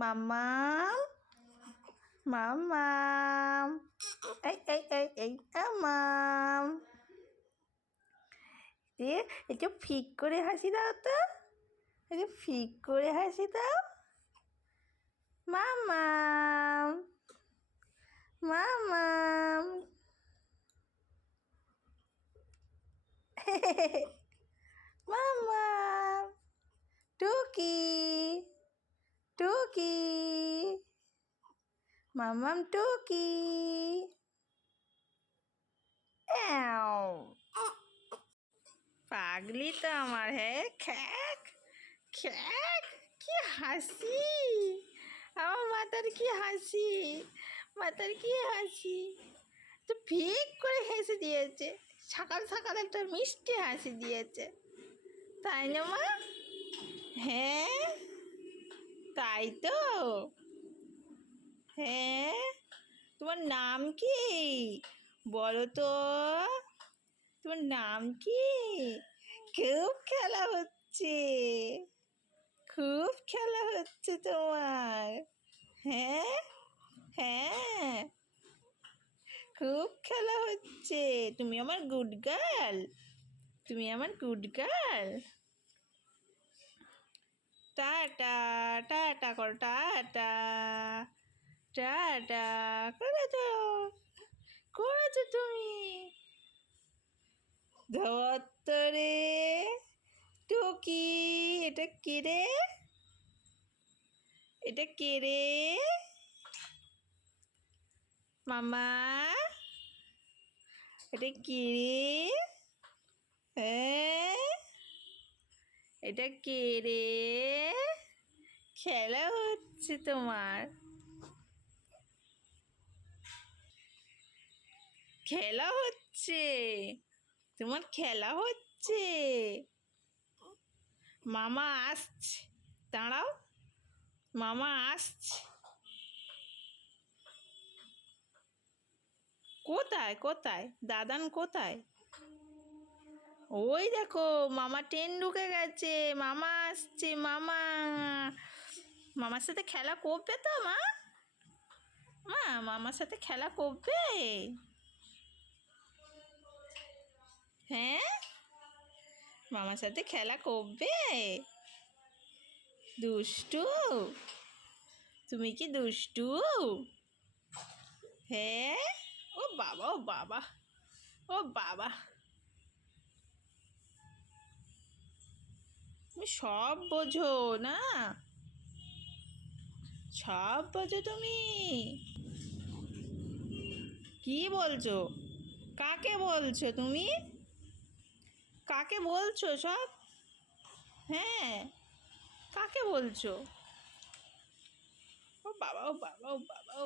মাম্মাম মাম্মাম এই মাম একটু ফিক করে হাসি দাও তো, একটু ফিক করে হাসি দাও। মাম্মাম মাম্মাম মাম্মাম টুকি টুকি মাম্মাম টুকি। পাগলি তো আমার, হ্যাঁ খ্যাক খ্যাক, কি হাসি আমার মাথার, কি হাসি মাথার, কি হাসি। তো ফিক করে হেসে দিয়েছে, সকাল সকাল একটা মিষ্টি হাসি দিয়েছে, তাই না মা? হ্যাঁ তাই তো। হ্যাঁ তোমার নাম কি বলো তো, তোমার নাম কি? খুব খেলা হচ্ছে, খুব খেলা হচ্ছে তোমার। হ্যাঁ হ্যাঁ খুব খেলা হচ্ছে। তুমি আমার গুড গার্ল, তুমি আমার গুড গার্ল। টাটা টাটা করো, টাটা টাটা করেছো, করেছো তুমি। ধত্তরে টুকি, এটা কে রে, এটা কে রে? মামা এটা কে রে? হ্যাঁ এটা কে রে? খেলা হচ্ছে তোমার, খেলা হচ্ছে তোমার, খেলা হচ্ছে। মামা আসছে, দাঁড়াও, মামা আসছে। কোথায় কোথায় দাদান কোথায়? ওই দেখো মামা ট্রেন ঢুকে গেছে, মামা আসছে। মামা মামার সাথে খেলা করবে তো মা? মা মামার সাথে খেলা করবে? হ্যাঁ মামার সাথে খেলা করবে? দুষ্টু, তুমি কি দুষ্টু? হ্যাঁ ও বাবা, ও বাবা, ও বাবা, তুমি সব বোঝো না, সব বোঝো তুমি। কি বলছো? কাকে বলছো তুমি? কাকে বলছো সব? হ্যাঁ কাকে বলছো? ও বাবা, ও বাবা, ও বাবা, ও